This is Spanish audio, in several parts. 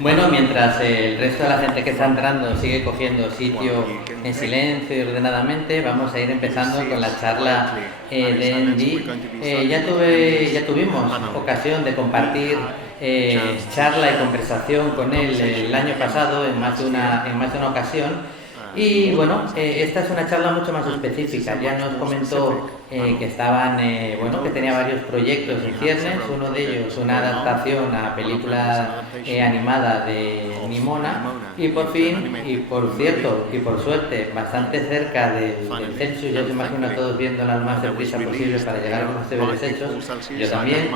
Bueno, mientras el resto de la gente que está entrando sigue cogiendo sitio en silencio y ordenadamente, vamos a ir empezando con la charla de Andy. Ya tuvimos ocasión de compartir charla y conversación con él el año pasado en más de una ocasión. Y bueno, esta es una charla mucho más específica. Ya nos comentó que que tenía varios proyectos en ciernes. Uno de ellos, una adaptación a película animada de Nimona. Y por fin, y por cierto, y por suerte, bastante cerca del census, yo os imagino a todos viéndola lo más deprisa posible para llegar a unos deberes hechos. Yo también.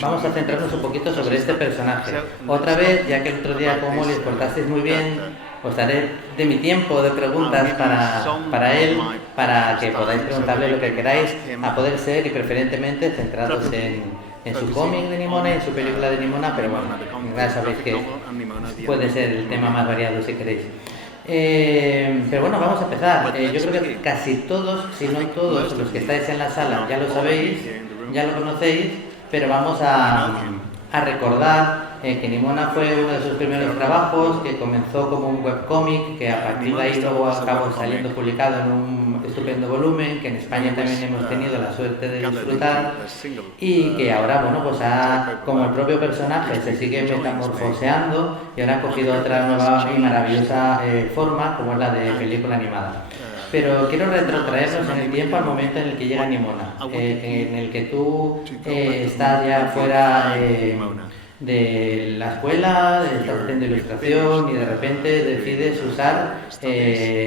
Vamos a centrarnos un poquito sobre este personaje. Otra vez, ya que el otro día como les cortasteis muy bien, os daré de mi tiempo de preguntas para él, para que podáis preguntarle lo que queráis, a poder ser y preferentemente centrados en su cómic de Nimona y en su película de Nimona, pero bueno, ya sabéis que puede ser el tema más variado si queréis. Pero bueno, vamos a empezar. Yo creo que casi todos, si no todos, los que estáis en la sala ya lo sabéis, ya lo conocéis, pero vamos a recordar que Nimona fue uno de sus primeros trabajos, que comenzó como un webcómic, que a partir de ahí luego acabó saliendo publicado en un estupendo volumen, que en España también hemos tenido la suerte de disfrutar, y que ahora, bueno, pues como el propio personaje se sigue metamorfoseando y ahora ha cogido otra nueva y maravillosa forma, como es la de película animada. Pero quiero retrotraernos en el tiempo al momento en el que llega Nimona, en el que tú estás ya fuera de la escuela, estás haciendo ilustración y de repente decides usar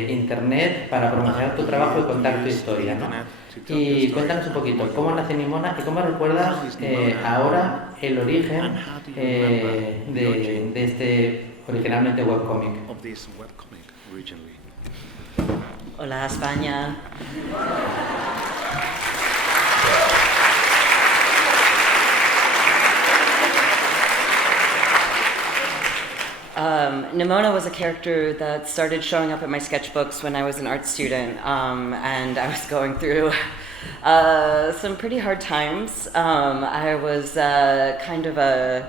internet para promocionar tu trabajo y contar tu historia, ¿no? Y cuéntanos un poquito, ¿cómo nace Nimona y cómo recuerdas ahora el origen de este originalmente webcómic? Hola, España. Nimona was a character that started showing up in my sketchbooks when I was an art student, and I was going through some pretty hard times. I was kind of a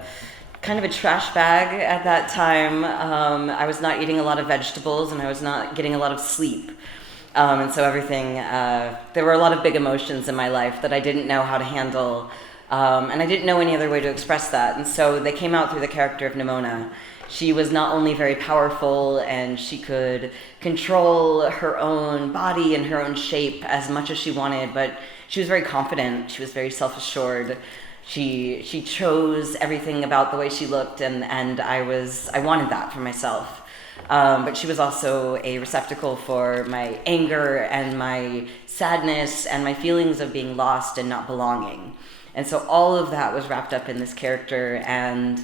trash bag at that time. I was not eating a lot of vegetables and I was not getting a lot of sleep. And so there were a lot of big emotions in my life that I didn't know how to handle. And I didn't know any other way to express that. And so they came out through the character of Nimona. She was not only very powerful and she could control her own body and her own shape as much as she wanted, but she was very confident. She was very self-assured. She chose everything about the way she looked, and I wanted that for myself. But she was also a receptacle for my anger and my sadness and my feelings of being lost and not belonging. And so all of that was wrapped up in this character, and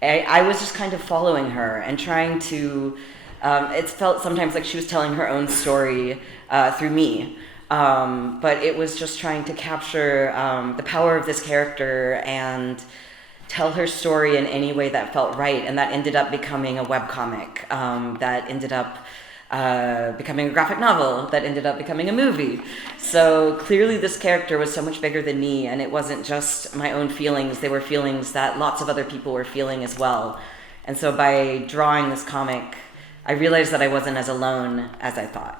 I was just kind of following her and trying to, it felt sometimes like she was telling her own story through me. But it was just trying to capture the power of this character and tell her story in any way that felt right. And that ended up becoming a webcomic, that ended up becoming a graphic novel, that ended up becoming a movie. So clearly this character was so much bigger than me, and it wasn't just my own feelings. They were feelings that lots of other people were feeling as well. And so by drawing this comic, I realized that I wasn't as alone as I thought.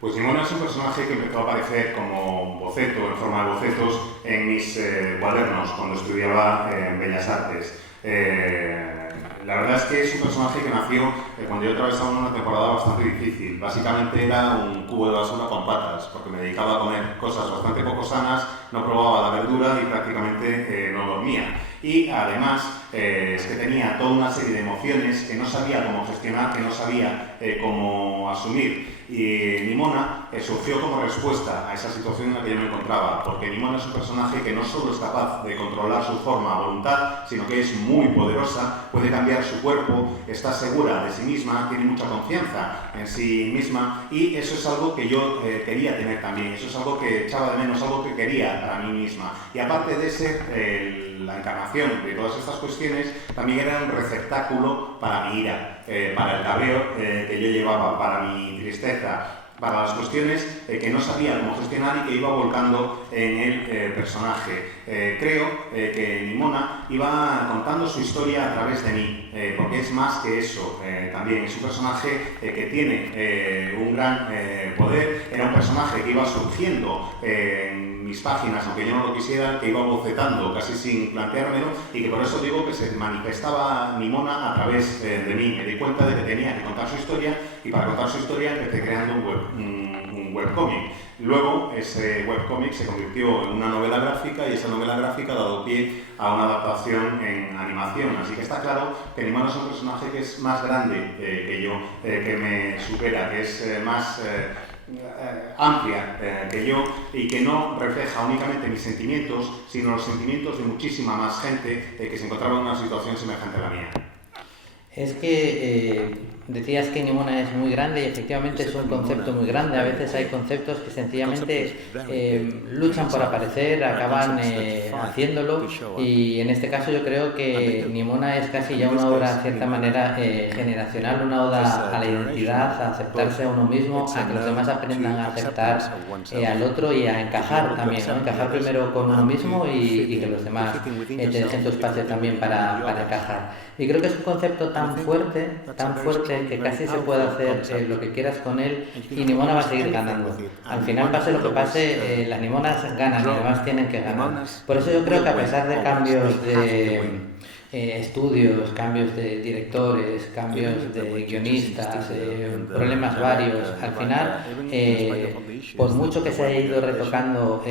Pues Nimona es un personaje que empezó a aparecer como boceto, en forma de bocetos, en mis cuadernos cuando estudiaba en Bellas Artes. La verdad es que es un personaje que nació cuando yo atravesaba una temporada bastante difícil. Básicamente era un cubo de basura con patas, porque me dedicaba a comer cosas bastante poco sanas, no probaba la verdura y prácticamente no dormía. Y además es que tenía toda una serie de emociones que no sabía cómo gestionar, que no sabía cómo asumir. Y Nimona surgió como respuesta a esa situación en la que yo me encontraba, porque Nimona es un personaje que no solo es capaz de controlar su forma a voluntad, sino que es muy poderosa, puede cambiar su cuerpo, está segura de sí misma, tiene mucha confianza en sí misma, y eso es algo que yo quería tener también, eso es algo que echaba de menos, algo que quería para mí misma. Y aparte de ser la encarnación de todas estas cuestiones, también era un receptáculo para mi ira, para el cabreo que yo llevaba, para mi tristeza. para las cuestiones que no sabía cómo gestionar y que iba volcando en el personaje. Creo que Nimona iba contando su historia a través de mí, porque es más que eso. También es un personaje que tiene un gran poder, era un personaje que iba surgiendo en mis páginas, aunque yo no lo quisiera, que iba bocetando casi sin planteármelo, y que por eso digo que se manifestaba Nimona a través de mí. Me di cuenta de que tenía que contar su historia, y para contar su historia empecé creando un webcómic. Luego ese webcómic se convirtió en una novela gráfica, y esa novela gráfica ha dado pie a una adaptación en animación. Así que está claro que Nimona es un personaje que es más grande que yo, que me supera, que es más amplia que yo, y que no refleja únicamente mis sentimientos, sino los sentimientos de muchísima más gente que se encontraba en una situación semejante a la mía. Es que decías que Nimona es muy grande, y efectivamente es un concepto muy grande. A veces hay conceptos que sencillamente luchan por aparecer, acaban haciéndolo, y en este caso yo creo que Nimona es casi ya una obra en cierta manera generacional, una oda a la identidad, a aceptarse a uno mismo, a que los demás aprendan a aceptar al otro y a encajar también, ¿no? Encajar primero con uno mismo y que los demás te dejen su espacio también para encajar. Y creo que es un concepto tan fuerte que casi se puede hacer lo que quieras con él, y Nimona va a seguir ganando. Al final, pase lo que pase, las Nimonas ganan y además tienen que ganar. Por eso yo creo que a pesar de cambios de estudios, cambios de directores, cambios de guionistas, problemas varios, al final, por mucho que se haya ido retocando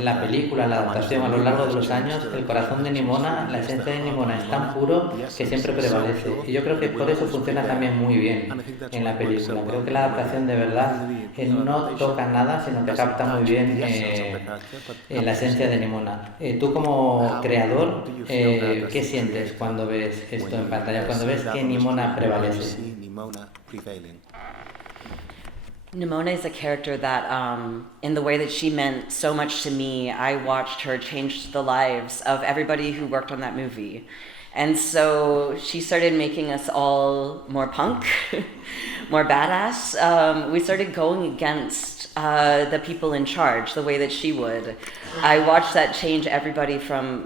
la película, la adaptación a lo largo de los años, el corazón de Nimona, la esencia de Nimona es tan puro que siempre prevalece. Y yo creo que por eso funciona también muy bien en la película. Creo que la adaptación de verdad no toca nada, sino que capta muy bien la esencia de Nimona. Tú como creador, ¿qué sientes cuando ves esto en pantalla, cuando ves que Nimona prevalece? Nimona is a character that, in the way that she meant so much to me, I watched her change the lives of everybody who worked on that movie. And so she started making us all more punk, more badass. We started going against the people in charge the way that she would. I watched that change everybody from,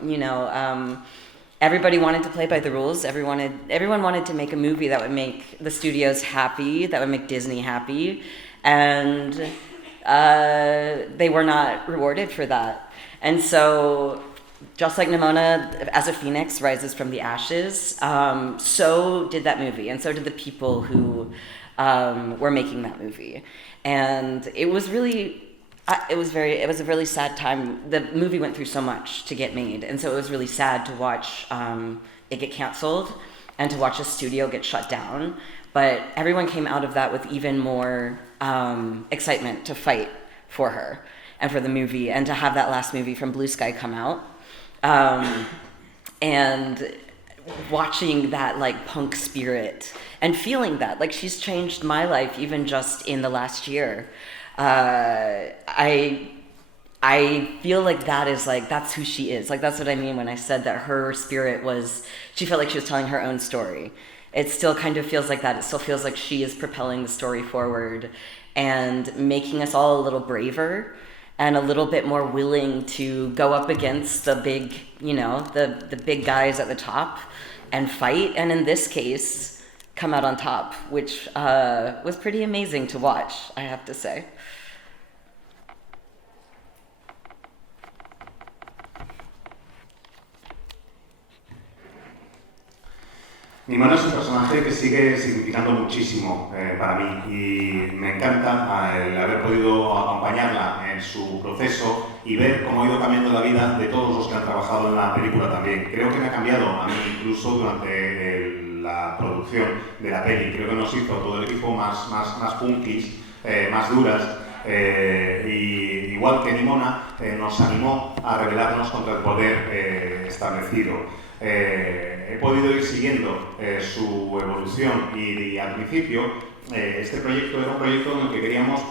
everybody wanted to play by the rules. Everyone wanted to make a movie that would make the studios happy, that would make Disney happy. And they were not rewarded for that. And so, just like Nimona, as a phoenix, rises from the ashes, so did that movie, and so did the people who were making that movie. And it was really, it was a really sad time. The movie went through so much to get made, and so it was really sad to watch it get canceled and to watch a studio get shut down. But everyone came out of that with even more excitement to fight for her and for the movie, and to have that last movie from Blue Sky come out. And watching that like punk spirit and feeling that, like, she's changed my life even just in the last year. I feel like that's who she is. Like, that's what I mean when I said that her spirit was, she felt like she was telling her own story. It still kind of feels like that. It still feels like she is propelling the story forward and making us all a little braver and a little bit more willing to go up against the big, the big guys at the top and fight. And in this case, come out on top, which was pretty amazing to watch, I have to say. Nimona es un personaje que sigue significando muchísimo para mí, y me encanta el haber podido acompañarla en su proceso y ver cómo ha ido cambiando la vida de todos los que han trabajado en la película también. Creo que me ha cambiado a mí incluso durante la producción de la peli. Creo que nos hizo todo el equipo más punkis, más duras. Y igual que Nimona, nos animó a rebelarnos contra el poder establecido. He podido ir siguiendo su evolución, y al principio este proyecto era un proyecto en el que queríamos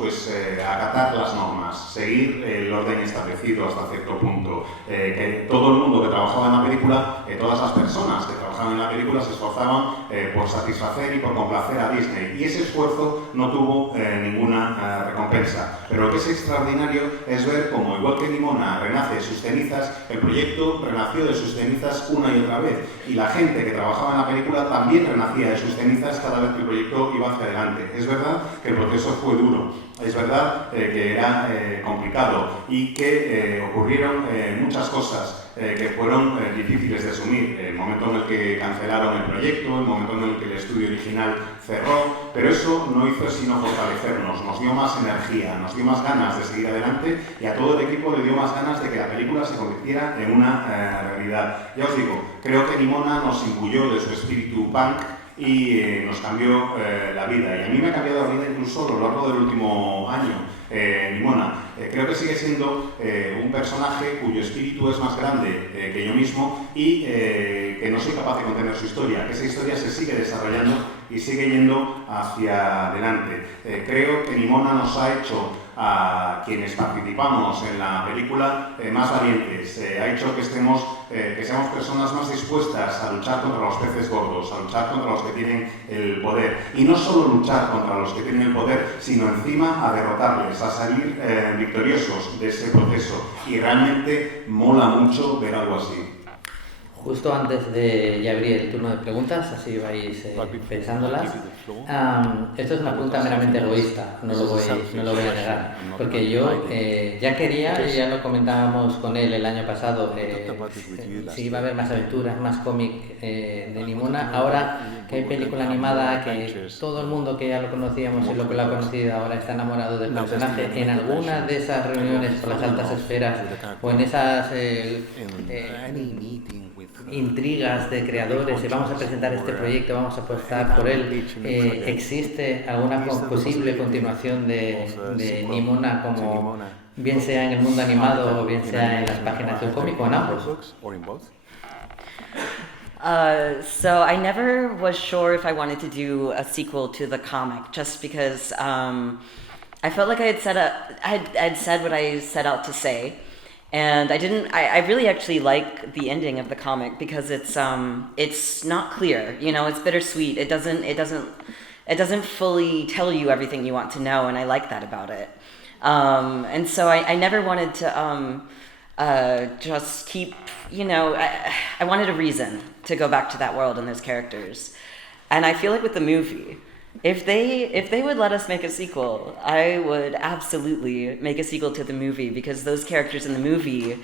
acatar las normas, seguir el orden establecido hasta cierto punto, que todo el mundo que trabajaba en la película, todas las personas que trabajaban en la película se esforzaban por satisfacer y por complacer a Disney, y ese esfuerzo no tuvo ninguna recompensa. Pero lo que es extraordinario es ver cómo, igual que Nimona renace de sus cenizas, el proyecto renació de sus cenizas una y otra vez, y la gente que trabajaba en la película también renacía de sus cenizas cada vez que el proyecto iba hacia adelante. Es verdad que el proceso fue duro, es verdad que era complicado y que ocurrieron muchas cosas que fueron difíciles de asumir. El momento en el que cancelaron el proyecto, el momento en el que el estudio original cerró, pero eso no hizo sino fortalecernos, nos dio más energía, nos dio más ganas de seguir adelante, y a todo el equipo le dio más ganas de que la película se convirtiera en una realidad. Ya os digo, creo que Nimona nos imbuyó de su espíritu punk y nos cambió la vida, y a mí me ha cambiado la vida incluso a lo largo del último año. Nimona, creo que sigue siendo un personaje cuyo espíritu es más grande que yo mismo, y que no soy capaz de contener su historia, que esa historia se sigue desarrollando y sigue yendo hacia adelante. Creo que Nimona nos ha hecho a quienes participamos en la película más valientes, ha hecho que seamos personas más dispuestas a luchar contra los peces gordos, a luchar contra los que tienen el poder, y no solo luchar contra los que tienen el poder, sino encima a derrotarles, a salir victoriosos de ese proceso, y realmente mola mucho ver algo así. Justo antes de ya abrir el turno de preguntas, así vais pensándolas. Esto es una pregunta meramente egoísta, no lo voy a negar, porque yo ya quería, y ya lo comentábamos con él el año pasado, si iba a haber más aventuras, más cómic de Nimona. Ahora que hay película animada, que todo el mundo que ya lo conocíamos y lo que lo ha conocido ahora está enamorado del personaje, en alguna de esas reuniones por las altas esferas o en esas intrigas de creadores, y vamos a presentar este proyecto, vamos a apostar por él, ¿existe alguna posible continuación de Nimona, como bien sea en el mundo animado o bien sea en las páginas de un cómic, o en ambos? So I never was sure if I wanted to do a sequel to the comic, just because I felt like I had said what I set out to say. And I really actually like the ending of the comic, because it's not clear, you know, it's bittersweet. It doesn't fully tell you everything you want to know, and I like that about it. And so I never wanted to just keep, you know, I wanted a reason to go back to that world and those characters. And I feel like with the movie, if they would let us make a sequel, I would absolutely make a sequel to the movie, because those characters in the movie,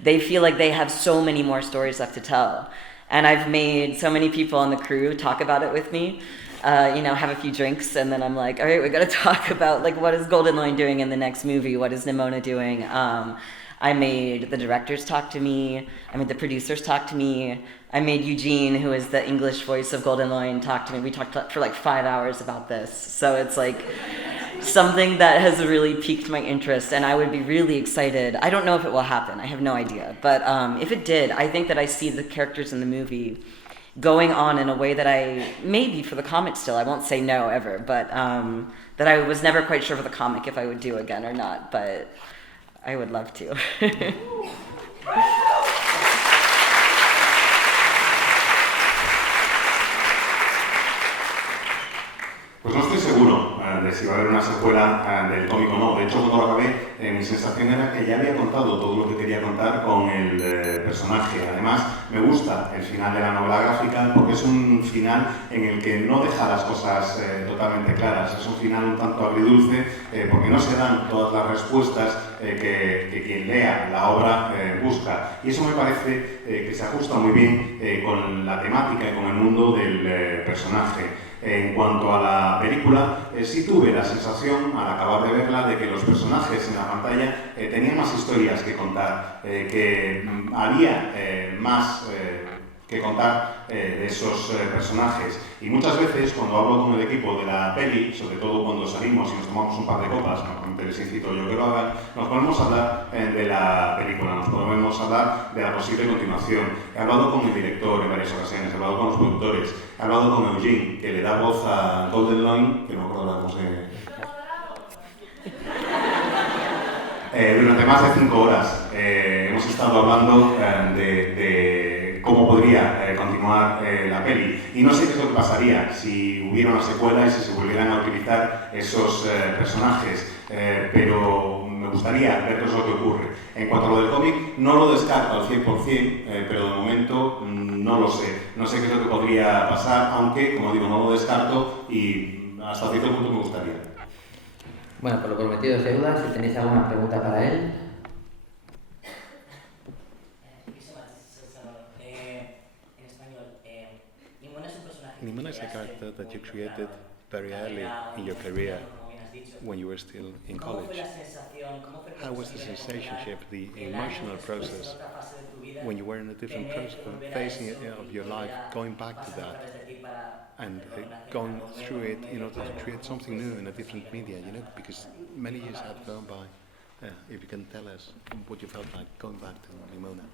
they feel like they have so many more stories left to tell. And I've made so many people on the crew talk about it with me, you know, have a few drinks, and then I'm like, all right, we got to talk about, like, what is Golden Line doing in the next movie? What is Nimona doing? I made the directors talk to me. I made the producers talk to me. I made Eugene, who is the English voice of Golden Line, talk to me. We talked for like 5 hours about this. So it's like something that has really piqued my interest, and I would be really excited. I don't know if it will happen. I have no idea. But if it did, I think that I see the characters in the movie going on in a way that I, maybe for the comic still, I won't say no ever, but that I was never quite sure for the comic if I would do again or not. But I would love to. Pues no estoy seguro de si va a haber una secuela del cómic o no. De hecho, cuando lo acabé, mi sensación era que ya había contado todo lo que quería contar con el personaje. Además, me gusta el final de la novela gráfica, porque es un final en el que no deja las cosas totalmente claras. Es un final un tanto agridulce, porque no se dan todas las respuestas que quien lea la obra busca. Y eso me parece que se ajusta muy bien con la temática y con el mundo del personaje. En cuanto a la película, sí tuve la sensación, al acabar de verla, de que los personajes en la pantalla tenían más historias que contar, que había más que contar de esos personajes. Y muchas veces, cuando hablo con el equipo de la peli, sobre todo cuando salimos y nos tomamos un par de copas, normalmente les incito yo que lo hagan, nos ponemos a hablar de la película, nos ponemos a hablar de la posible continuación. He hablado con el director en varias ocasiones, he hablado con los productores, he hablado con Eugene, que le da voz a Golden Line, que no me acuerdo cómo se... durante más de 5 horas hemos hemos estado hablando de cómo podría continuar la peli. Y no sé qué es lo que pasaría si hubiera una secuela y si se volvieran a utilizar esos personajes, pero me gustaría ver qué es lo que ocurre. En cuanto a lo del cómic, no lo descarto al 100%, pero de momento no lo sé. No sé qué es lo que podría pasar, aunque, como digo, no lo descarto y hasta cierto punto me gustaría. Bueno, por lo prometido es deuda. Si tenéis alguna pregunta para él. Nimona is a character that you created very early in your career when you were still in college. How was the sensationship, the emotional process, when you were in a different phase of your life, going back to that and going through it in order to create something new in a different media, because many years have gone by. If you can tell us what you felt like going back to Nimona.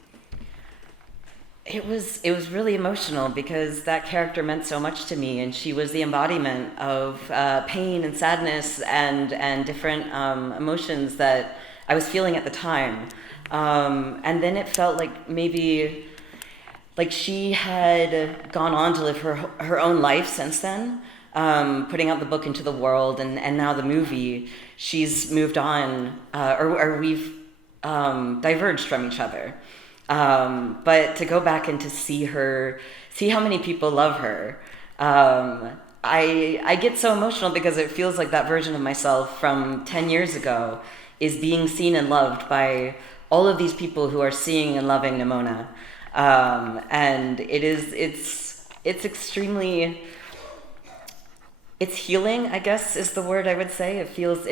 It was really emotional because that character meant so much to me, and she was the embodiment of pain and sadness and different emotions that I was feeling at the time. And then it felt like maybe like she had gone on to live her own life since then, putting out the book into the world, and now the movie. She's moved on, or we've diverged from each other. But to go back and to see how many people love her, I get so emotional because it feels like that version of myself from 10 years ago is being seen and loved by all of these people who are seeing and loving Nimona. And it's extremely, it's healing, I guess is the word I would say. It feels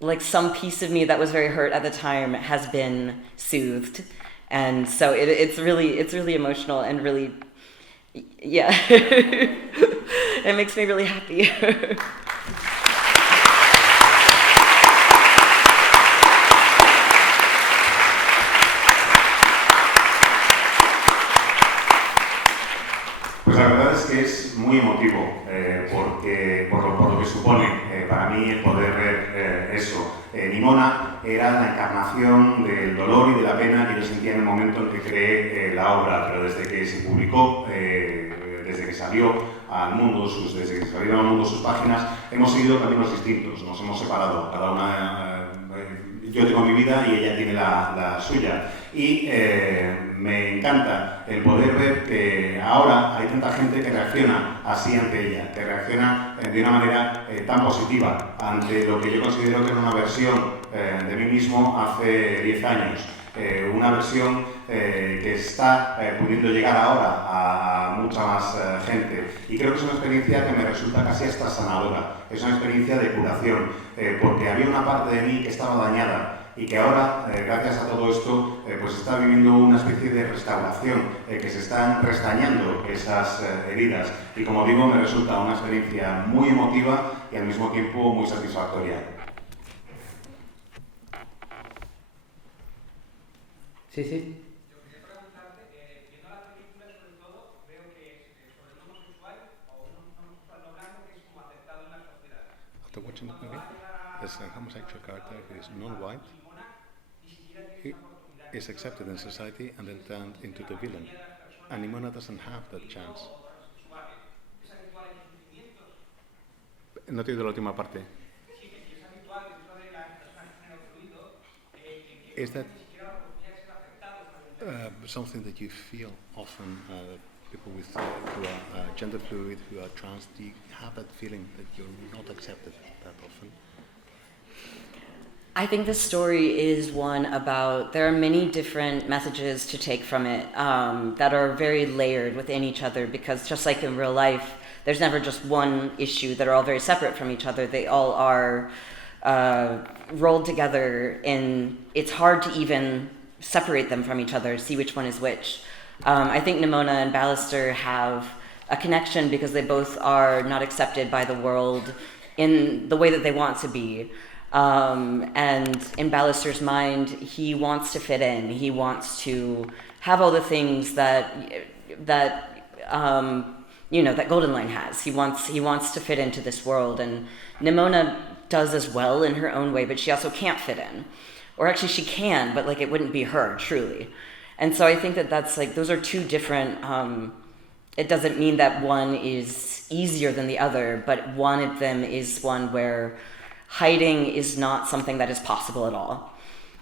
like some piece of me that was very hurt at the time has been soothed, and so it's really emotional and really, yeah, it makes me really happy. Pues la verdad es que es muy emotivo, porque por lo que supone para mí el poder ver eso. Nimona era la encarnación del dolor y de la pena que yo sentía en el momento en que creé la obra, pero desde que se publicó, desde que salió al mundo, desde que salieron al mundo sus páginas, hemos seguido caminos distintos, nos hemos separado, cada una. Yo tengo mi vida y ella tiene la suya. Y me encanta el poder ver que ahora hay tanta gente que reacciona así ante ella, que reacciona de una manera tan positiva ante lo que yo considero que era una versión de mí mismo hace 10 años. Una versión que está pudiendo llegar ahora a mucha más gente. Y creo que es una experiencia que me resulta casi hasta sanadora. Es una experiencia de curación, porque había una parte de mí que estaba dañada y que ahora, gracias a todo esto, pues está viviendo una especie de restauración, que se están restañando esas heridas. Y como digo, me resulta una experiencia muy emotiva y al mismo tiempo muy satisfactoria. Sí, sí. Yo quería preguntarte, viendo la película, sobre todo, veo que sobre el homosexual o un homosexual no blanco que es como aceptado en la sociedad. After watching the movie, there's a homosexual character who is non-white. He is accepted in society and then turned into the villain. And Nimona doesn't have that chance. No te he oído la última parte. Is that something that you feel often, people who are gender fluid, who are trans, do you have that feeling that you're not accepted that often? I think the story is one about, there are many different messages to take from it that are very layered within each other, because just like in real life, there's never just one issue that are all very separate from each other. They all are rolled together, and it's hard to even separate them from each other, see which one is which. I think Nimona and Ballister have a connection because they both are not accepted by the world in the way that they want to be. And in Ballister's mind, he wants to fit in. He wants to have all the things that Golden Line has. He wants to fit into this world, and Nimona does as well in her own way, but she also can't fit in. or actually she can, but like it wouldn't be her truly. And so I think that that's like, those are two different, it doesn't mean that one is easier than the other, but one of them is one where hiding is not something that is possible at all.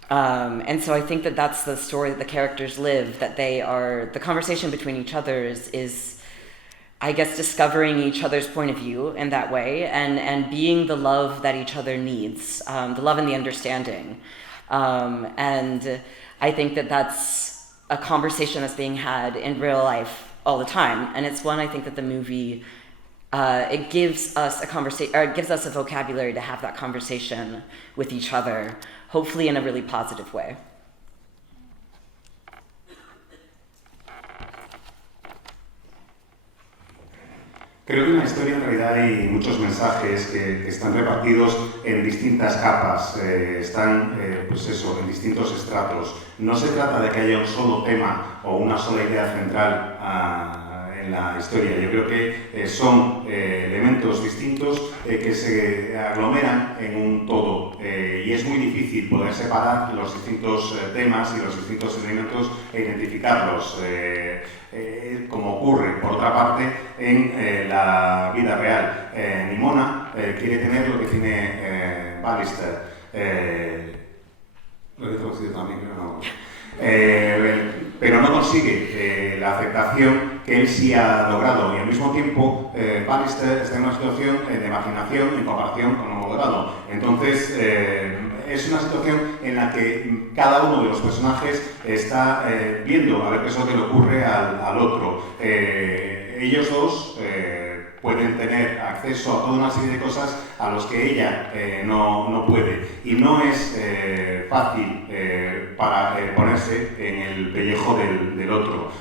And so I think that that's the story that the characters live, that they are, the conversation between each other is I guess, discovering each other's point of view in that way, and being the love that each other needs, the love and the understanding. And I think that that's a conversation that's being had in real life all the time. And it's one I think that the movie, it gives us a conversation, or it gives us a vocabulary to have that conversation with each other, hopefully in a really positive way. Creo que en la historia en realidad hay muchos mensajes que están repartidos en distintas capas, están pues eso, en distintos estratos. No se trata de que haya un solo tema o una sola idea central en la historia. Yo creo que son elementos distintos que se aglomeran en un todo, y es muy difícil poder separar los distintos temas y los distintos elementos e identificarlos. Como ocurre, por otra parte, en la vida real. Nimona quiere tener lo que tiene Ballister. Lo he traducido también, creo, no. Pero no consigue la aceptación que él sí ha logrado, y al mismo tiempo Ballister está en una situación de marginación en comparación con lo logrado. Entonces es una situación en la que cada uno de los personajes está viendo a ver qué es lo que le ocurre al otro. Ellos dos pueden tener acceso a toda una serie de cosas a los que ella no puede, y no es fácil para ponerse en el pellejo del otro.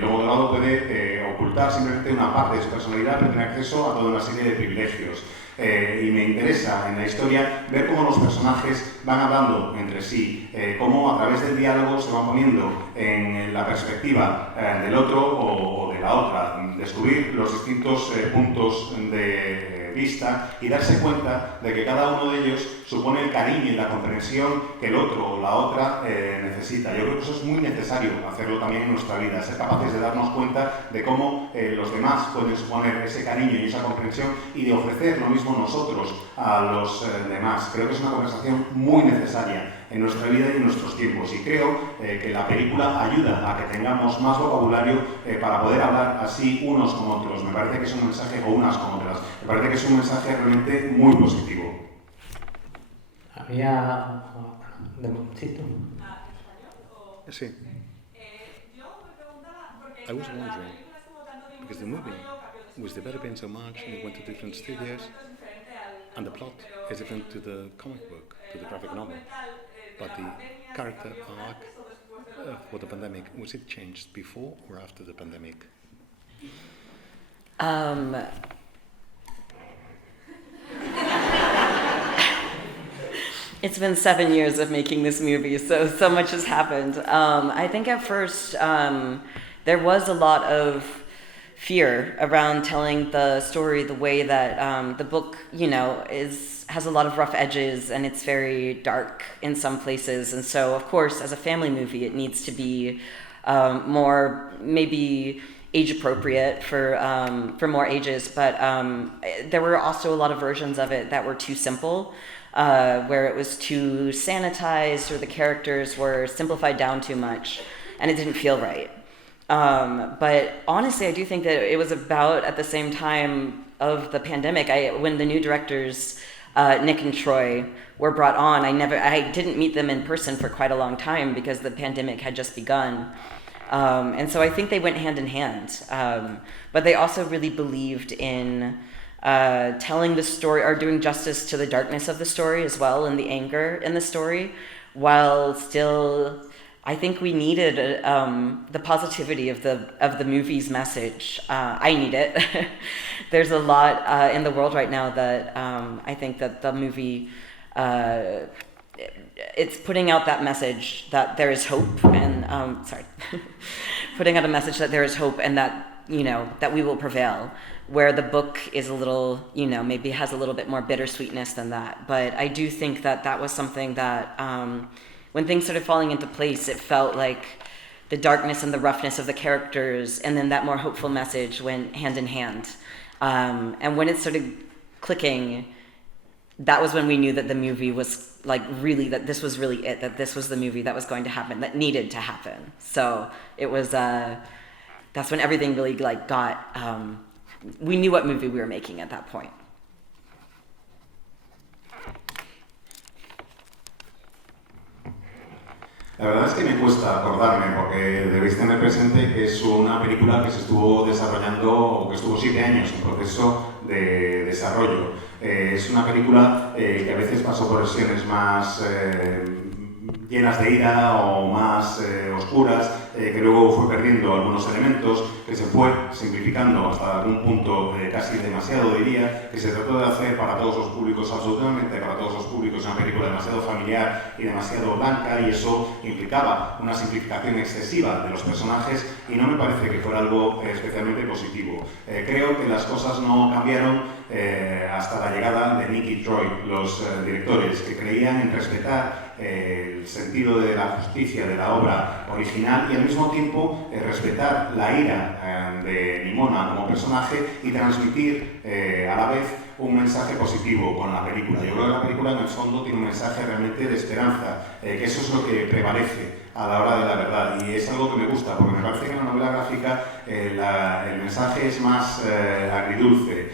Lo moderado puede ocultar simplemente una parte de su personalidad, pero tener acceso a toda una serie de privilegios. Y me interesa en la historia ver cómo los personajes van hablando entre sí, cómo a través del diálogo se van poniendo en la perspectiva del otro o de la otra, descubrir los distintos puntos de vista y darse cuenta de que cada uno de ellos supone el cariño y la comprensión que el otro o la otra necesita. Yo creo que eso es muy necesario hacerlo también en nuestra vida, ser capaces de darnos cuenta de cómo los demás pueden suponer ese cariño y esa comprensión, y de ofrecer lo mismo nosotros a los demás. Creo que es una conversación muy necesaria en nuestra vida y en nuestros tiempos, y creo que la película ayuda a que tengamos más vocabulario para poder hablar así unos con otros. Me parece que es un mensaje, o unas con otras, me parece que es un mensaje realmente muy positivo. Había... ¿Sí, tú? Sí. I was wondering, because the movie was developing so much and it went to different studios, and the plot is different to the comic book, to the graphic novel, but the character arc for the pandemic, was it changed before or after the pandemic? It's been 7 years of making this movie, so much has happened. I think at first there was a lot of fear around telling the story the way that the book, you know, has a lot of rough edges, and it's very dark in some places. And so, of course, as a family movie, it needs to be more maybe age appropriate for more ages. But there were also a lot of versions of it that were too simple, where it was too sanitized, or the characters were simplified down too much, and it didn't feel right. But honestly, I do think that it was about at the same time of the pandemic. When the new directors, Nick and Troy, were brought on, I didn't meet them in person for quite a long time because the pandemic had just begun. And so I think they went hand in hand. But they also really believed in telling the story, or doing justice to the darkness of the story as well, and the anger in the story, while still, I think we needed the positivity of the movie's message. I need it. There's a lot in the world right now that I think that the movie, it's putting out that message that there is hope, and putting out a message that there is hope, and that that we will prevail, where the book is a little, maybe has a little bit more bittersweetness than that. But I do think that was something that, when things started falling into place, it felt like the darkness and the roughness of the characters and then that more hopeful message went hand in hand. And when it started clicking, that was when we knew that the movie was really, that this was really it, that this was the movie that was going to happen, that needed to happen. So it was, that's when everything really we knew what movie we were making at that point. La verdad es que me cuesta acordarme, porque debéis tener presente que es una película que se estuvo desarrollando, o que estuvo 7 años en proceso de desarrollo. Es una película que a veces pasó por versiones más llenas de ira o más oscuras, que luego fue perdiendo algunos elementos, que se fue simplificando hasta algún punto casi demasiado, diría, que se trató de hacer para todos los públicos, absolutamente para todos los públicos, una película demasiado familiar y demasiado blanca, y eso implicaba una simplificación excesiva de los personajes, y no me parece que fuera algo especialmente positivo. Creo que las cosas no cambiaron hasta la llegada de Nick y Troy, los directores, que creían en respetar el sentido de la justicia de la obra original y al mismo tiempo respetar la ira de Nimona como personaje y transmitir a la vez un mensaje positivo con la película. Yo creo que la película en el fondo tiene un mensaje realmente de esperanza, que eso es lo que prevalece a la hora de la verdad, y es algo que me gusta, porque me parece que en la novela gráfica el mensaje es más agridulce.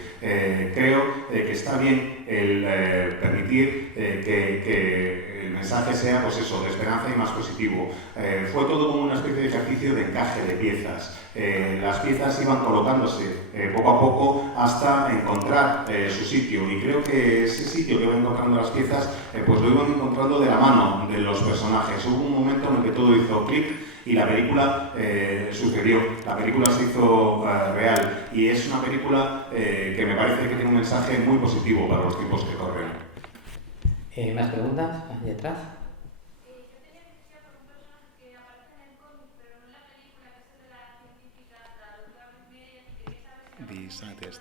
Creo que está bien el permitir que el mensaje sea, pues eso, de esperanza y más positivo. Fue todo como una especie de ejercicio de encaje de piezas. Las piezas iban colocándose poco a poco hasta encontrar su sitio, y creo que ese sitio que iban encontrando las piezas pues lo iban encontrando de la mano de los personajes. Hubo un momento en el que todo hizo clic y la película sucedió, la película se hizo real, y es una película que me parece que tiene un mensaje muy positivo para los tiempos que corren. ¿Más preguntas? Allí atrás. The scientist,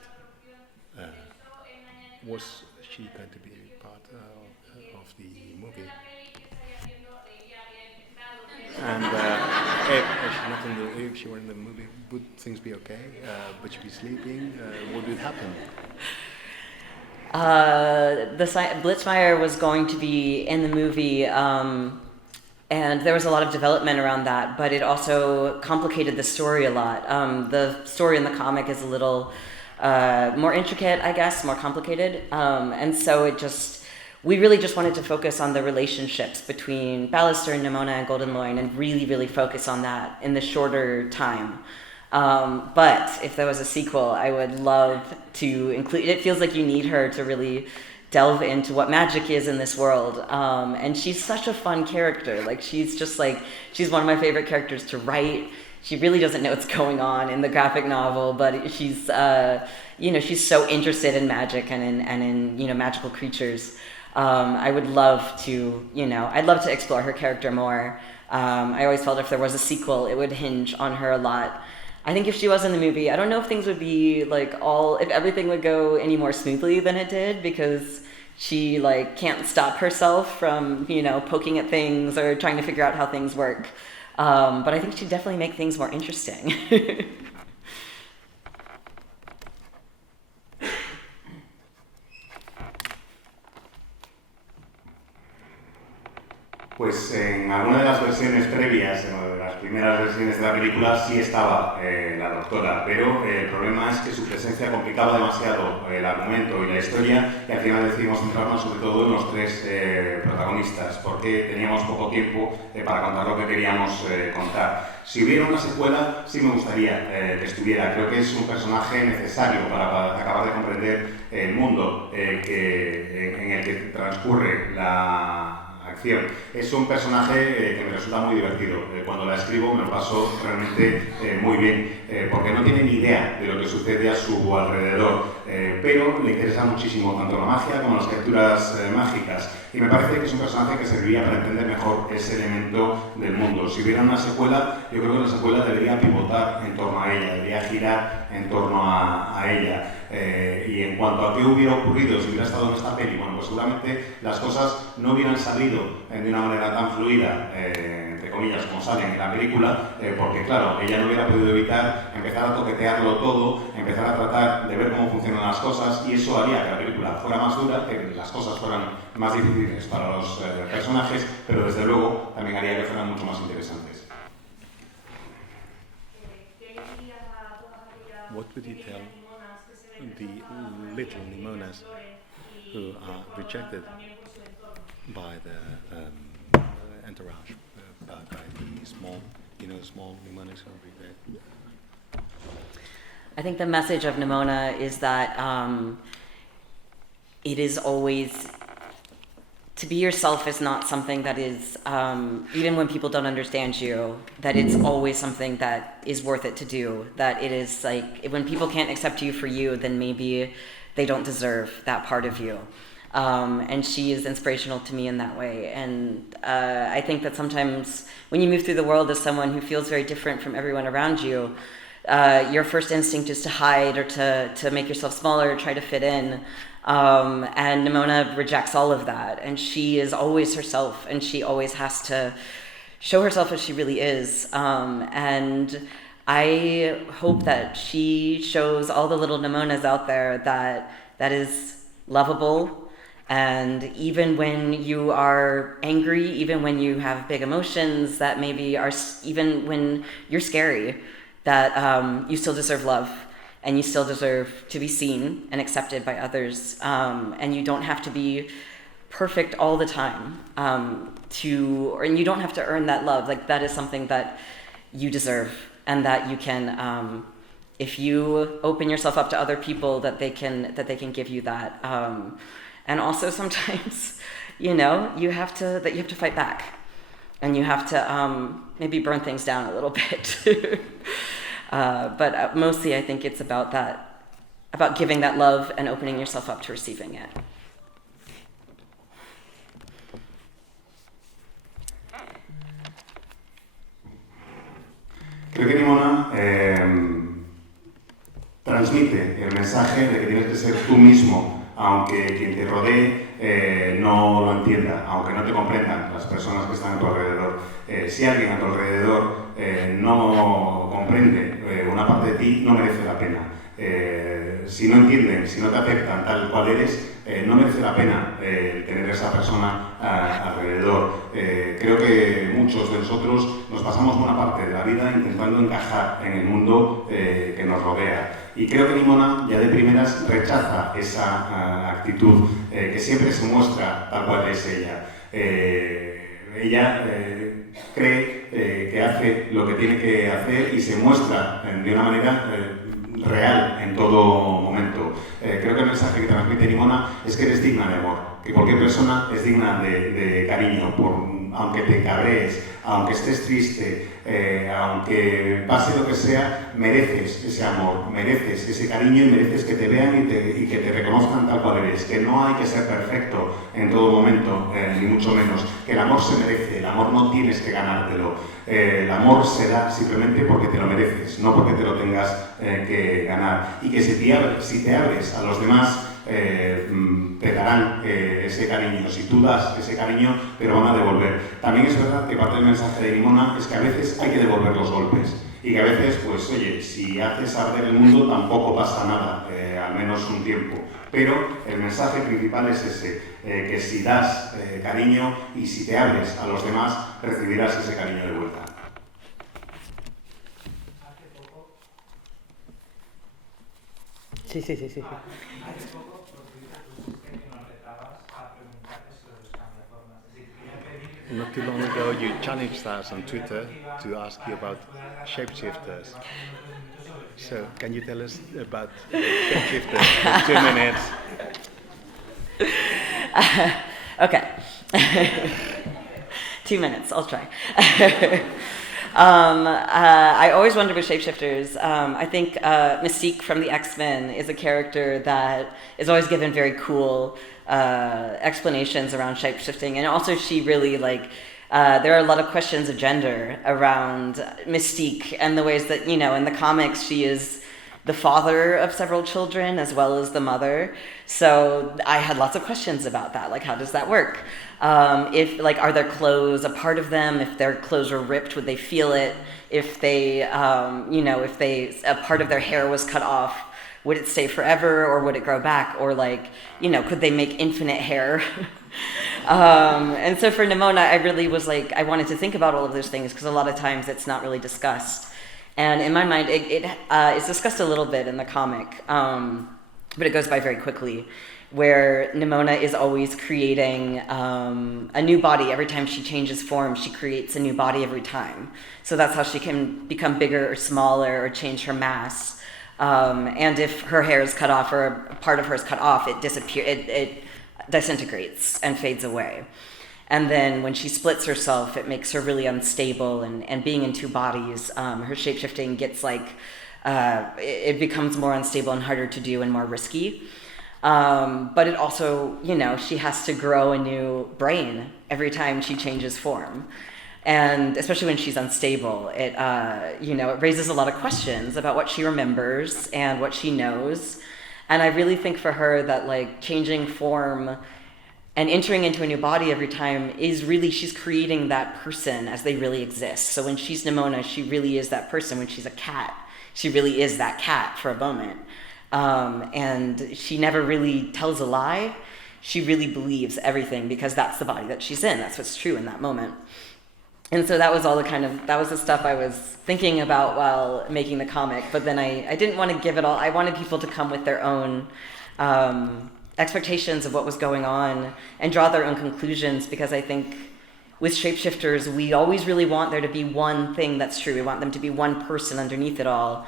was she going to be part of the movie? And if she were in the movie, would things be okay? Would she be sleeping? What would happen? Blitzmeyer was going to be in the movie, and there was a lot of development around that, but it also complicated the story a lot. The story in the comic is a little more intricate, I guess, more complicated, and so we really just wanted to focus on the relationships between Ballister and Nimona and Golden Loin, and really, really focus on that in the shorter time. But if there was a sequel, I would love to include, it feels like you need her to really delve into what magic is in this world. And she's such a fun character. She's one of my favorite characters to write. She really doesn't know what's going on in the graphic novel, but she's so interested in magic and in magical creatures. I would love to, I'd love to explore her character more. I always felt if there was a sequel, it would hinge on her a lot. I think if she was in the movie, I don't know if things would be if everything would go any more smoothly than it did, because she can't stop herself from, poking at things or trying to figure out how things work. But I think she'd definitely make things more interesting. Pues en alguna de las versiones previas, en las primeras versiones de la película, sí estaba la doctora, pero el problema es que su presencia complicaba demasiado el argumento y la historia, y al final decidimos centrarnos sobre todo en los 3 protagonistas, porque teníamos poco tiempo para contar lo que queríamos contar. Si hubiera una secuela, sí me gustaría que estuviera. Creo que es un personaje necesario para acabar de comprender el mundo en el que transcurre la acción. Es un personaje que me resulta muy divertido. Cuando la escribo me lo paso realmente muy bien, porque no tiene ni idea de lo que sucede a su alrededor, pero le interesa muchísimo tanto la magia como las criaturas mágicas. Y me parece que es un personaje que serviría para entender mejor ese elemento del mundo. Si hubiera una secuela, yo creo que la secuela debería pivotar en torno a ella, debería girar en torno a ella. Y en cuanto a qué hubiera ocurrido si hubiera estado en esta peli, bueno, pues seguramente las cosas no hubieran salido de una manera tan fluida, entre comillas, como salen en la película, porque claro, ella no hubiera podido evitar empezar a toquetearlo todo, empezar a tratar de ver cómo funcionan las cosas, y eso haría que la película fuera más dura, que las cosas fueran más difíciles para los personajes, pero desde luego también haría que fueran mucho más interesantes. What would you tell the little Nimonas who are rejected by the entourage, by the small Nimonas who are rejected? I think the message of Nimona is that it is always, to be yourself is not something that is, even when people don't understand you, that it's always something that is worth it to do. That it is like, when people can't accept you for you, then maybe they don't deserve that part of you. And she is inspirational to me in that way. And I think that sometimes when you move through the world as someone who feels very different from everyone around you, your first instinct is to hide or to make yourself smaller, try to fit in. And Nimona rejects all of that, and she is always herself, and she always has to show herself as she really is. And I hope that she shows all the little Nimonas out there that is lovable, and even when you are angry, even when you have big emotions that maybe are, even when you're scary, that you still deserve love. And you still deserve to be seen and accepted by others. And you don't have to be perfect all the time and you don't have to earn that love. Like, that is something that you deserve, and that you can, if you open yourself up to other people, that they can give you that. And also sometimes, you have to fight back, and you have to maybe burn things down a little bit. But mostly I think it's about giving that love and opening yourself up to receiving it. Creo que Nimona transmite el mensaje de que tienes que ser tú mismo, aunque quien te rodee no lo entienda, aunque no te comprendan las personas que están a tu alrededor. Si alguien a tu alrededor no comprende una parte de ti, no merece la pena. Si no entienden, si no te aceptan tal cual eres, no merece la pena tener a esa persona alrededor. Creo que muchos de nosotros nos pasamos buena parte de la vida intentando encajar en el mundo que nos rodea. Y creo que Nimona ya de primeras rechaza esa actitud que siempre se muestra tal cual es ella. Ella cree que hace lo que tiene que hacer y se muestra de una manera real en todo momento. Creo que el mensaje que transmite Nimona es que eres digna de amor, que cualquier persona es digna de cariño, aunque te cabrees, aunque estés triste, aunque pase lo que sea, mereces ese amor, mereces ese cariño y mereces que te vean y que te reconozcan tal cual eres, que no hay que ser perfecto en todo momento, ni mucho menos, que el amor se merece, el amor no tienes que ganártelo, el amor se da simplemente porque te lo mereces, no porque te lo tengas que ganar, y que si te abres a los demás, te darán ese cariño. Si tú das ese cariño, te lo van a devolver. También es verdad que parte del mensaje de Nimona es que a veces hay que devolver los golpes y que a veces, pues oye, si haces arder el mundo tampoco pasa nada, al menos un tiempo. Pero el mensaje principal es ese, que si das cariño y si te abres a los demás, recibirás ese cariño de vuelta. Sí. Not too long ago, you challenged us on Twitter to ask you about shapeshifters. So, can you tell us about shapeshifters for 2 minutes? Okay. 2 minutes, I'll try. I always wondered with shapeshifters. I think Mystique from the X-Men is a character that is always given very cool explanations around shapeshifting, and also she really there are a lot of questions of gender around Mystique and the ways that, in the comics she is the father of several children as well as the mother. So I had lots of questions about that, how does that work? If are their clothes a part of them? If their clothes were ripped, would they feel it? If they, if a part of their hair was cut off, would it stay forever or would it grow back? Or could they make infinite hair? And so for Nimona, I really was I wanted to think about all of those things because a lot of times it's not really discussed. And in my mind, it's discussed a little bit in the comic, but it goes by very quickly, where Nimona is always creating a new body. Every time she changes form, she creates a new body every time. So that's how she can become bigger or smaller or change her mass. And if her hair is cut off or a part of her is cut off, it disintegrates and fades away. And then when she splits herself, it makes her really unstable, and being in two bodies, her shapeshifting gets it becomes more unstable and harder to do and more risky. But it also, she has to grow a new brain every time she changes form. And especially when she's unstable, it raises a lot of questions about what she remembers and what she knows. And I really think for her that changing form and entering into a new body every time is really, she's creating that person as they really exist. So when she's Nimona, she really is that person. When she's a cat, she really is that cat for a moment. And she never really tells a lie. She really believes everything because that's the body that she's in. That's what's true in that moment. And so that was all that was the stuff I was thinking about while making the comic. But then I didn't want to give it all. I wanted people to come with their own expectations of what was going on and draw their own conclusions, because I think with shapeshifters, we always really want there to be one thing that's true. We want them to be one person underneath it all.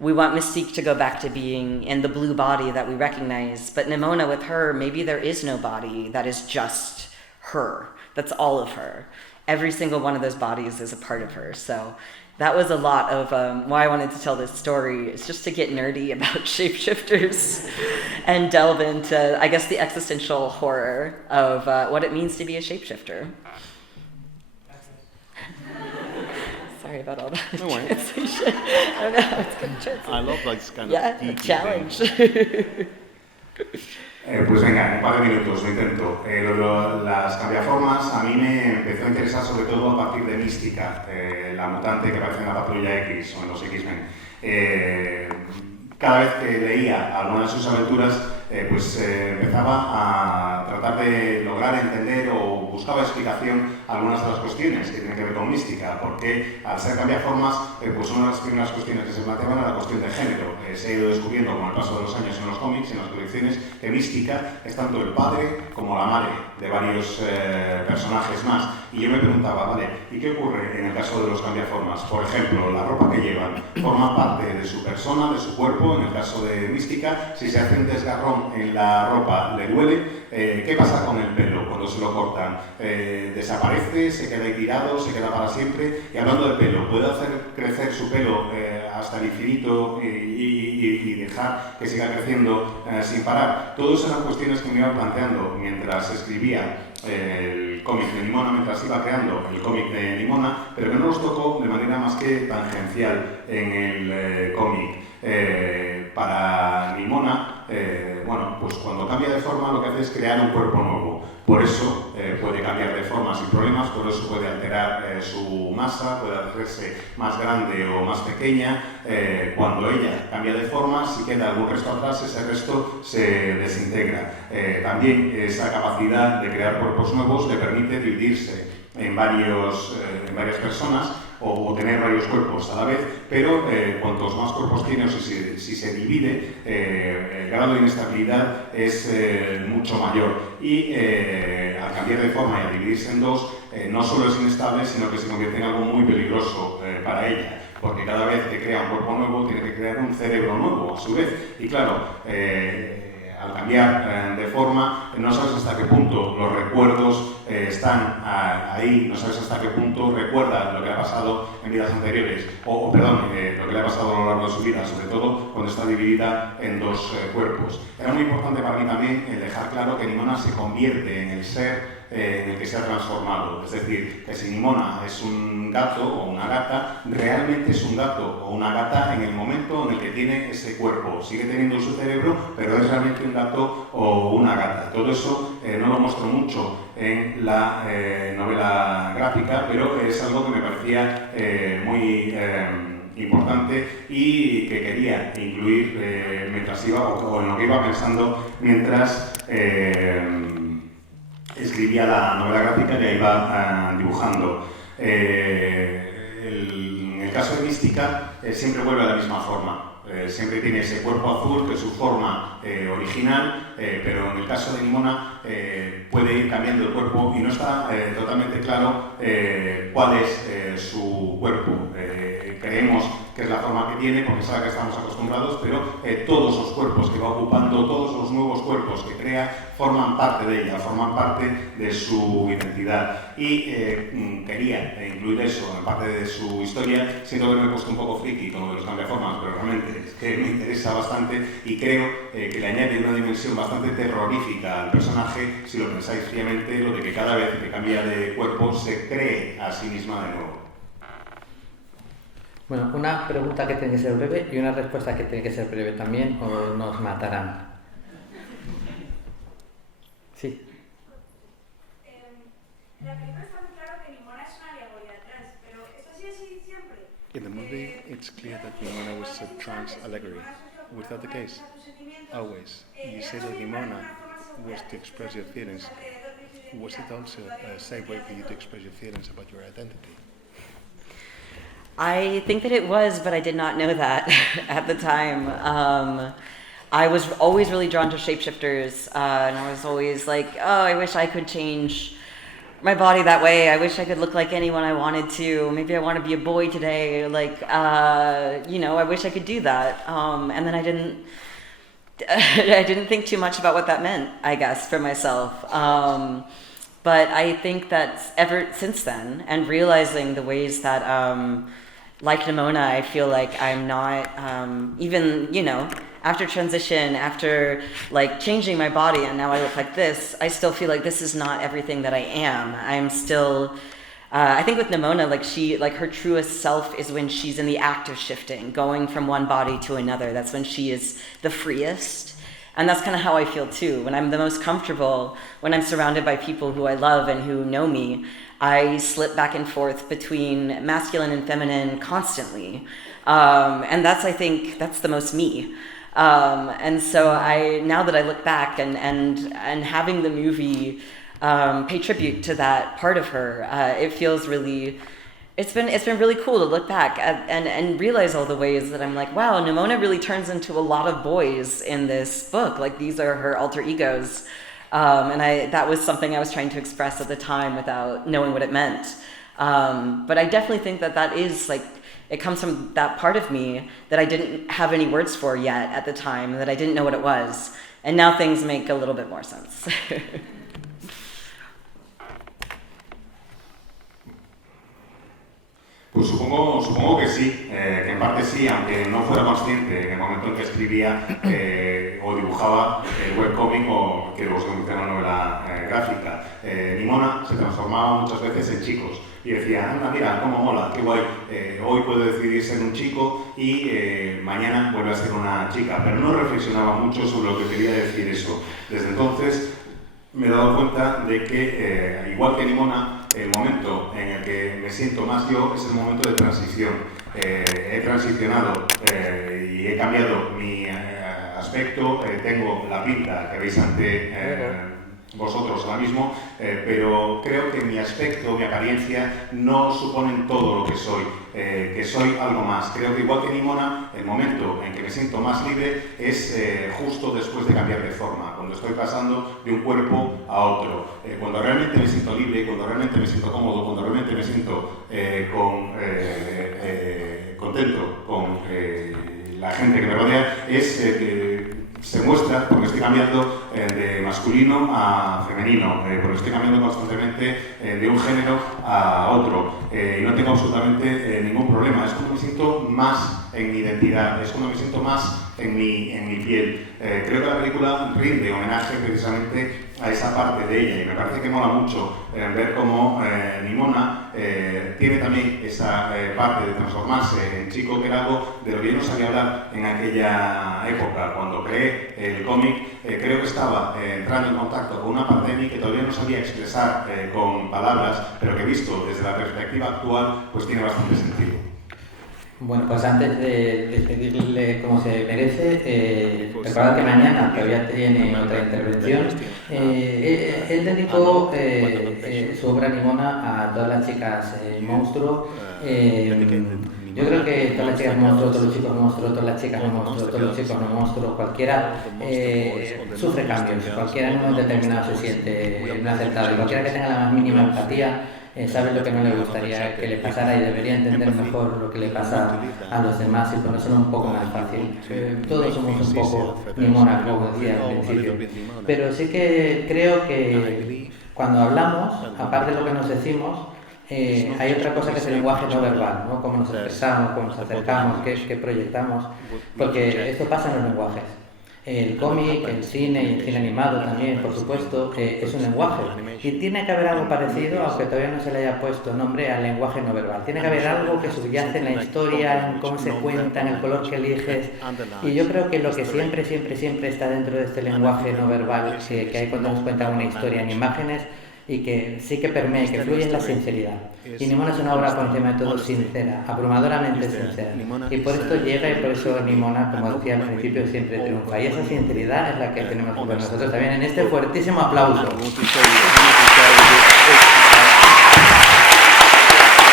We want Mystique to go back to being in the blue body that we recognize. But Nimona, with her, maybe there is no body that is just her. That's all of her. Every single one of those bodies is a part of her. So that was a lot of why I wanted to tell this story. It's just to get nerdy about shapeshifters and delve into, I guess, the existential horror of what it means to be a shapeshifter. Sorry about all that translation. I don't know how it's going to translate. I love this kind of geeky challenge. Pues venga, en un par de minutos lo intento. Lo de las cambiaformas a mí me empezó a interesar sobre todo a partir de Mística, la mutante que aparece en la Patrulla X o en los X-Men. Cada vez que leía algunas de sus aventuras, empezaba a tratar de lograr entender o buscaba explicación a algunas de las cuestiones que tienen que ver con Mística, porque al ser cambiaformas, una de las primeras cuestiones que se planteaban era la cuestión de género. Se ha ido descubriendo con el paso de los años en los cómics, en las colecciones, que Mística es tanto el padre como la madre de varios personajes más. Y yo me preguntaba, vale, ¿y qué ocurre en el caso de los cambiaformas? Por ejemplo, la ropa que llevan forma parte de su persona, de su cuerpo. En el caso de Mística, si se hace un desgarrón en la ropa, le duele. ¿Qué pasa con el pelo cuando se lo cortan? ¿Desaparece? ¿Se queda ahí tirado? ¿Se queda para siempre? Y hablando de pelo, ¿puede hacer crecer su pelo hasta el infinito y dejar que siga creciendo sin parar? Todas eran cuestiones que me iba planteando mientras escribía el cómic de Nimona, mientras iba creando el cómic de Nimona, pero que no los tocó de manera más que tangencial en el cómic. Para Nimona, cuando cambia de forma lo que hace es crear un cuerpo nuevo. Por eso puede cambiar de forma sin problemas, por eso puede alterar su masa, puede hacerse más grande o más pequeña. Cuando ella cambia de forma, si queda algún resto atrás, ese resto se desintegra. También esa capacidad de crear cuerpos nuevos le permite dividirse en varias personas o tener varios cuerpos a la vez, pero cuantos más cuerpos tiene o si se divide, el grado de inestabilidad es mucho mayor y al cambiar de forma y al dividirse en dos, no solo es inestable, sino que se convierte en algo muy peligroso para ella, porque cada vez que crea un cuerpo nuevo tiene que crear un cerebro nuevo a su vez, y claro, al cambiar de forma, no sabes hasta qué punto los recuerdos están ahí, no sabes hasta qué punto recuerda lo que ha pasado en vidas anteriores, lo que le ha pasado a lo largo de su vida, sobre todo cuando está dividida en dos cuerpos. Era muy importante para mí también dejar claro que Nimona se convierte en el ser en el que se ha transformado. Es decir, que si Nimona es un gato o una gata, realmente es un gato o una gata en el momento en el que tiene ese cuerpo. Sigue teniendo su cerebro, pero es realmente un gato o una gata. Todo eso no lo muestro mucho en la novela gráfica, pero es algo que me parecía muy importante y que quería incluir mientras iba, o en lo que iba pensando mientras escribía la novela gráfica que iba dibujando. En el caso de Mística siempre vuelve a la misma forma. Siempre tiene ese cuerpo azul, que es su forma original, pero en el caso de Nimona puede ir cambiando el cuerpo y no está totalmente claro cuál es su cuerpo. Creemos que es la forma que tiene, porque es a la que estamos acostumbrados, pero todos los cuerpos que va ocupando, todos los nuevos cuerpos que crea, forman parte de ella, forman parte de su identidad. Y quería incluir eso en parte de su historia. Siento que me he puesto un poco friki con lo de los cambiaformas, pero realmente es que me interesa bastante y creo que le añade una dimensión bastante terrorífica al personaje, si lo pensáis fríamente, lo de que cada vez que cambia de cuerpo se cree a sí misma de nuevo. Bueno, una pregunta que tiene que ser breve y una respuesta que tiene que ser breve también, o nos matarán. Sí. La película está muy claro que Nimona es una alegoría trans, pero ¿esto ha sido así siempre? In the movie, it's clear that Nimona was a trans allegory. Was that the case? Always. You say that Nimona was to express your feelings. Was it also a safe way for you to express your feelings about your identity? I think that it was, but I did not know that at the time. I was always really drawn to shapeshifters, and I was always like, oh, I wish I could change my body that way. I wish I could look like anyone I wanted to. Maybe I want to be a boy today. Like, I wish I could do that. And then I didn't think too much about what that meant, I guess, for myself. But I think that ever since then, and realizing the ways that, like Nimona, I feel like I'm not, even, after transition, after like changing my body and now I look like this, I still feel like this is not everything that I am. I'm still, I think with Nimona, her truest self is when she's in the act of shifting, going from one body to another. That's when she is the freest. And that's kind of how I feel too. When I'm the most comfortable, when I'm surrounded by people who I love and who know me, I slip back and forth between masculine and feminine constantly. And I think that's the most me. And so now that I look back and having the movie pay tribute to that part of her, it feels really, it's been really cool to look back and realize all the ways that I'm like, wow, Nimona really turns into a lot of boys in this book. Like, these are her alter egos. And that was something I was trying to express at the time without knowing what it meant. But I definitely think that is like, it comes from that part of me that I didn't have any words for yet at the time, that I didn't know what it was. And now things make a little bit more sense. Pues supongo que sí, que en parte sí, aunque no fuera consciente en el momento en que escribía o dibujaba el webcómic o que luego se convirtió en una novela gráfica. Nimona se transformaba muchas veces en chicos y decía, anda, mira, cómo mola, qué guay, hoy puedo decidir ser un chico y mañana vuelve a ser una chica, pero no reflexionaba mucho sobre lo que quería decir eso. Desde entonces me he dado cuenta de que, igual que Nimona, el momento en el que me siento más yo es el momento de transición. He transicionado y he cambiado mi aspecto, tengo la pinta que veis ante vosotros ahora mismo, pero creo que mi aspecto, mi apariencia no suponen todo lo que soy algo más. Creo que igual que Nimona, el momento en que me siento más libre es justo después de cambiar de forma, cuando estoy pasando de un cuerpo a otro, cuando realmente me siento libre, cuando realmente me siento cómodo, cuando realmente me siento contento con la gente que me rodea, es se muestra porque estoy cambiando de masculino a femenino, porque estoy cambiando constantemente de un género a otro y no tengo absolutamente ningún problema. Es cuando me siento más en mi identidad, es cuando me siento más en mi piel. Creo que la película rinde homenaje precisamente a esa parte de ella y me parece que mola mucho ver cómo Nimona tiene también esa parte de transformarse en chico, que era algo de lo que yo no sabía hablar en aquella época. Cuando creé el cómic, creo que estaba entrando en contacto con una parte de mí que todavía no sabía expresar con palabras, pero que visto desde la perspectiva actual, pues tiene bastante sentido. Bueno, pues antes de despedirle como se merece, recordad que mañana todavía tiene otra intervención. Él dedicó su obra Nimona a todas las chicas monstruo. Yo creo que todas las chicas monstruo, todos los chicos monstruo, todas las chicas no monstruo, todos los chicos no monstruo, cualquiera sufre cambios, cualquiera en un momento determinado se siente no aceptado, y cualquiera que tenga la más mínima empatía sabe lo que no le gustaría que le pasara y debería entender mejor lo que le pasa a los demás y ponérselo un poco más fácil. Todos somos un poco Nimona, como decía al principio. Pero sí que creo que cuando hablamos, aparte de lo que nos decimos, hay otra cosa que es el lenguaje no verbal, ¿no? Cómo nos expresamos, cómo nos acercamos, qué proyectamos, porque esto pasa en los lenguajes. El cómic, el cine y el cine animado también, por supuesto, es un lenguaje. Y tiene que haber algo parecido, aunque todavía no se le haya puesto nombre al lenguaje no verbal. Tiene que haber algo que subyace en la historia, en cómo se cuenta, en el color que eliges. Y yo creo que lo que siempre está dentro de este lenguaje no verbal, que hay cuando nos cuentan una historia en imágenes, y que sí que permea, que fluye en la sinceridad. Y Nimona es una obra por encima de todo sincera, abrumadoramente sincera. Y por esto llega y por eso Nimona, como decía al principio, siempre triunfa. Y esa sinceridad es la que tenemos que ver nosotros también en este fuertísimo aplauso.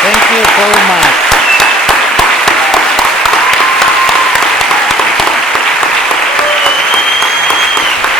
Thank you so much.